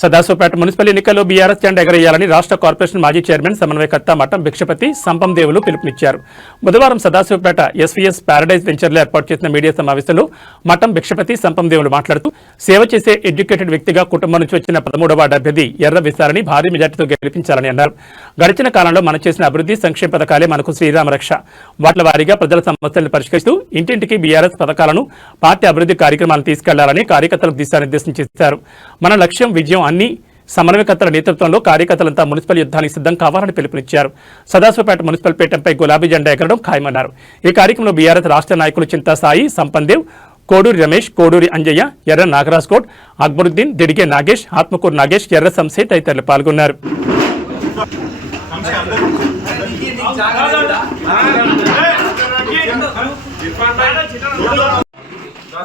Sadasivpet municipal ఎన్నికల్లో BRS జెండా ఎగరేయాలని రాష్ట్ర కార్పొరేషన్ మాజీ చైర్మన్ సమన్వయకర్త మఠం భిక్షపతి సంపం దేవులు పిలుపునిచ్చారు. బుధవారం సదాశివపేట ఎస్వీఎస్ పారడైజ్ వెంచర్లో ఏర్పాటు చేసిన మీడియా సమావేశంలో మఠం భిక్షపతి సంపం దేవులు మాట్లాడుతూ సేవ చేసే ఎడ్యుకేటెడ్ వ్యక్తిగా కుటుంబం నుంచి వచ్చిన పదమూడవ వార్డు అభ్యర్థి ఎర్ర విశారని భారీ మెజార్టీతో గెలిపించాలని అన్నారు. గడిచిన కాలంలో మనం చేసిన అభివృద్ధి సంక్షేమ పథకాలే మనకు శ్రీరామ రక్ష. వాట్ల వారీగా ప్రజల సమస్యలను పరిష్కరిస్తూ ఇంటింటికి బీఆర్ఎస్ పథకాలను పార్టీ అభివృద్ధి కార్యక్రమాలను తీసుకెళ్ళాలని కార్యకర్తలకు దిశానిర్దేశం చేశారు. మన లక్ష్యం విజయం అన్ని సమన్వయకర్తల నేతృత్వంలో కార్యకర్తలంతా మున్సిపల్ యుద్ధానికి సిద్ధం కావాలని పిలుపునిచ్చారు. సదాశివపేట మున్సిపల్ పీఠంపై గులాబీ జెండా ఎగరడం ఖాయమన్నారు. ఈ కార్యక్రమంలో బీఆర్ఎస్ రాష్ట్ర నాయకులు చింతాసాయి సంపన్దేవ్ కోడూరి రమేష్ కోడూరి అంజయ్య ఎర్ర నాగరాజ్ కోట్ అక్బరుద్దీన్ దిడిగే నాగేష్ ఆత్మకూరు నాగేష్ ఎర్ర సంశయ్ తదితరులు పాల్గొన్నారు.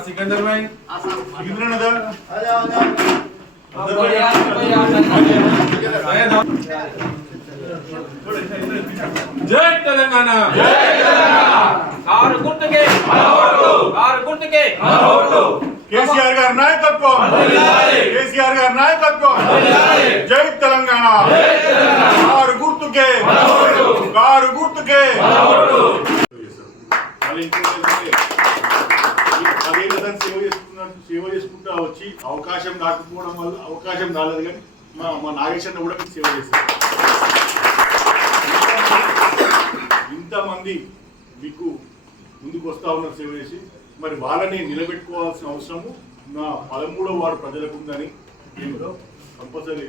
సికందర్ జై తెలంగాణ ఆరు గుర్తుకే ఆరు గుర్తుకే కేసీఆర్ గారి నాయకత్వం కేసీఆర్ గారి నాయకత్వం జై తెలంగాణ కారు గుర్తుకే కారు గుర్తుకే అదే విధంగా సేవ చేసుకున్నట్టు సేవ చేసుకుంటూ వచ్చి అవకాశం రాకపోవడం వల్ల అవకాశం రాలేదు కానీ మా మా నాగేశ్వరన్న కూడా సేవ చేశారు. ఇంతమంది మీకు ముందుకు వస్తా ఉన్నారు సేవ చేసి మరి వాళ్ళని నిలబెట్టుకోవాల్సిన అవసరము నా పదమూడవ వారు ప్రజలకు ఉందని నేను కంపల్సరీ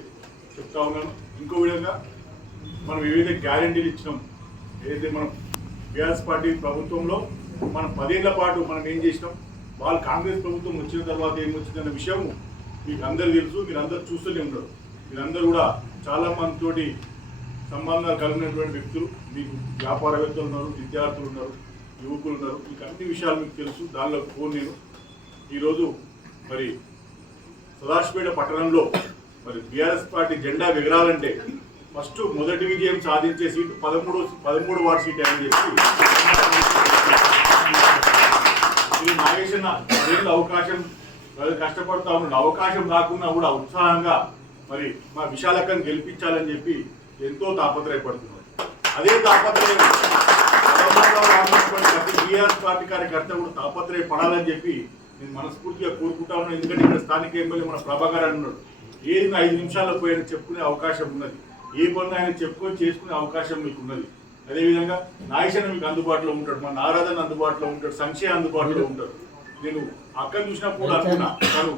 చెప్తా ఉన్నాను. ఇంకో విధంగా మనం ఏవైతే గ్యారంటీలు ఇచ్చినాం ఏదైతే మనం బీఆర్ఎస్ పార్టీ ప్రభుత్వంలో మనం పదేళ్ళ పాటు మనం ఏం చేసినాం వాళ్ళు కాంగ్రెస్ ప్రభుత్వం వచ్చిన తర్వాత ఏమొచ్చిందన్న విషయం మీకు అందరు తెలుసు మీరు అందరు చూస్తూనే ఉండరు. మీరందరూ కూడా చాలా మందితోటి సంబంధాలు కలిగినటువంటి వ్యక్తులు. మీకు వ్యాపారవేత్తలు ఉన్నారు విద్యార్థులు ఉన్నారు యువకులు ఉన్నారు. మీకు అన్ని విషయాలు మీకు తెలుసు. దానిలో ఫోన్ నేను. ఈరోజు మరి సదాశివపేట పట్టణంలో మరి బీఆర్ఎస్ పార్టీ జెండా ఎగరాలంటే ఫస్ట్ మొదటి విజయం సాధించే సీటు పదమూడు పదమూడు వార్డు సీట్ అని చెప్పి ఈ నాగేశన్న పదేళ్ళ అవకాశం వాళ్ళు కష్టపడతా ఉన్న అవకాశం రాకున్నా కూడా ఉత్సాహంగా మరి మా విశాలకం గెలిపించాలని చెప్పి ఎంతో తాపత్రయపడుతున్నారు అదే తాపత్రయం తెలంగాణలో ప్రతి బీఆర్ఎస్ పార్టీ కార్యకర్త కూడా తాపత్రయపడాలని చెప్పి నేను మనస్ఫూర్తిగా కోరుకుంటా ఉన్నాను. ఎందుకంటే ఇక్కడ స్థానిక ఎమ్మెల్యే మన ప్రభాకర్ అన్నాడు ఏది ఐదు నిమిషాల్లో పోయిన చెప్పుకునే అవకాశం ఉన్నది. ఏ పనులు ఆయన చెప్పుకొని చేసుకునే అవకాశం మీకు ఉన్నది. అదేవిధంగా నాగేశ్వర మీకు అందుబాటులో ఉంటాడు మన నారాధన అందుబాటులో ఉంటాడు సంక్షేమ అందుబాటులో ఉంటాడు. నేను అక్కను చూసినప్పుడు అనుకున్నా తను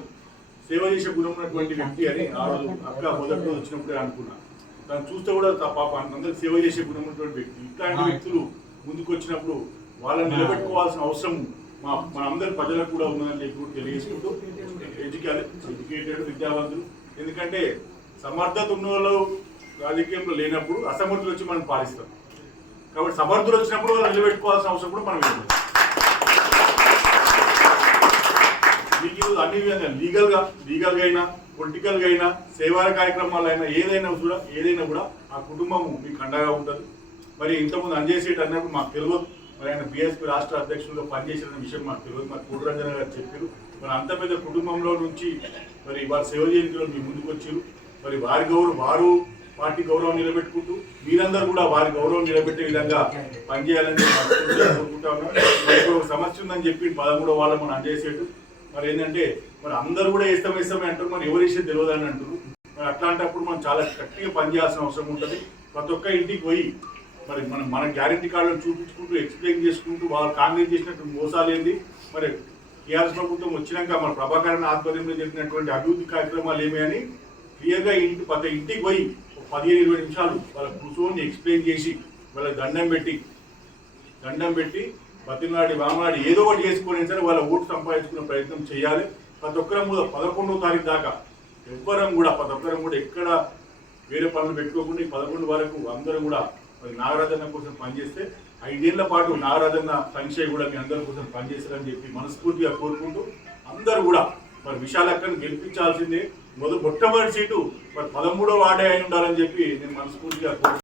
సేవ చేసే గుణం ఉన్నటువంటి వ్యక్తి అని ఆ రోజు అక్క మొదటి రోజు వచ్చినప్పుడే అనుకున్నా. తను చూస్తే కూడా తా- పాప అందరికి సేవ చేసే గుణం ఉన్నటువంటి వ్యక్తి. ఇట్లాంటి వ్యక్తులు ముందుకు వచ్చినప్పుడు వాళ్ళని నిలబెట్టుకోవాల్సిన అవసరం మా మనందరి ప్రజలకు కూడా ఉన్నదని చెప్పి తెలియజేసుకుంటూ ఎడ్యుకేటెడ్ ఎడ్యుకేటెడ్ విద్యావంతులు. ఎందుకంటే సమర్థత ఉన్న వాళ్ళు రాజకీయంలో లేనప్పుడు అసమర్థులు వచ్చి మనం పాలిస్తాం కాబట్టి సమర్థులు వచ్చినప్పుడు వాళ్ళు నిలబెట్టుకోవాల్సిన అవసరం కూడా మనం మీకు అన్ని విధంగా లీగల్గా లీగల్గా అయినా పొలిటికల్గా అయినా సేవా కార్యక్రమాలు అయినా ఏదైనా కూడా ఏదైనా కూడా ఆ కుటుంబం మీకు అండగా ఉంటుంది. మరి ఇంతకుముందు అంజయ్ అన్నప్పుడు మాకు తెలియదు మరి ఆయన బీఎస్పీ రాష్ట్ర అధ్యక్షులుగా పనిచేసిన విషయం మాకు తెలియదు మాకు కోటరంజన గారు చెప్పారు. మరి అంత పెద్ద కుటుంబంలో నుంచి మరి వారి సేవ చేయడంలో మీ ముందుకు వచ్చారు మరి వారి గౌరవం వారు పార్టీ గౌరవం నిలబెట్టుకుంటూ మీరందరూ కూడా వారి గౌరవం నిలబెట్టే విధంగా పనిచేయాలని కోరుకుంటా ఒక సమస్య ఉందని చెప్పి పదమూడో వాళ్ళు మనం అందజేసేటు మరి ఏంటంటే మరి అందరూ కూడా ఇష్టం ఇష్టమే అంటారు మరి ఎవరు ఇష్టం తెలియదు అని అంటారు మరి అట్లాంటప్పుడు మనం చాలా గట్టిగా పనిచేయాల్సిన అవసరం ఉంటుంది. ప్రతి ఒక్క ఇంటికి పోయి మరి మనం మన గ్యారంటీ కార్డులను చూపించుకుంటూ ఎక్స్ప్లెయిన్ చేసుకుంటూ వాళ్ళు కాంగ్రెస్ చేసినట్టు మోసాలేంది మరి టీఆర్ఎస్ ప్రభుత్వం వచ్చినాక మన ప్రభాకరణ ఆధ్వర్యంలో జరిగినటువంటి అభివృద్ధి కార్యక్రమాలు ఏమి అని క్లియర్గా ఇంటి ప్రతి ఇంటికి పోయి పదిహేను ఇరవై నిమిషాలు వాళ్ళ కూర్చొని ఎక్స్ప్లెయిన్ చేసి వాళ్ళకి దండం పెట్టి దండం పెట్టి బతినాడి వామనాడి ఏదో ఒకటి చేసుకొని సరే వాళ్ళ ఓటు సంపాదించుకునే ప్రయత్నం చేయాలి. ప్రతి ఒక్కరం కూడా పదకొండో తారీఖు దాకా ఎవ్వరం కూడా ప్రతి ఒక్కరం కూడా ఎక్కడ వేరే పనులు పెట్టుకోకుండా ఈ పదకొండు వరకు అందరం కూడా మరి నాగరాజన్న కోసం పనిచేస్తే ఐదేళ్ళ పాటు నాగరాజన్న సంక్షేమ కూడా మీ అందరి కోసం పనిచేస్తారని చెప్పి మనస్ఫూర్తిగా కోరుకుంటూ అందరూ కూడా మరి విశాలక్కను గెలిపించాల్సిందే. మొదటి మొట్టమొదటి సీటు మరి పదమూడో వార్డే అయి ఉండాలని చెప్పి నేను మనస్ఫూర్తిగా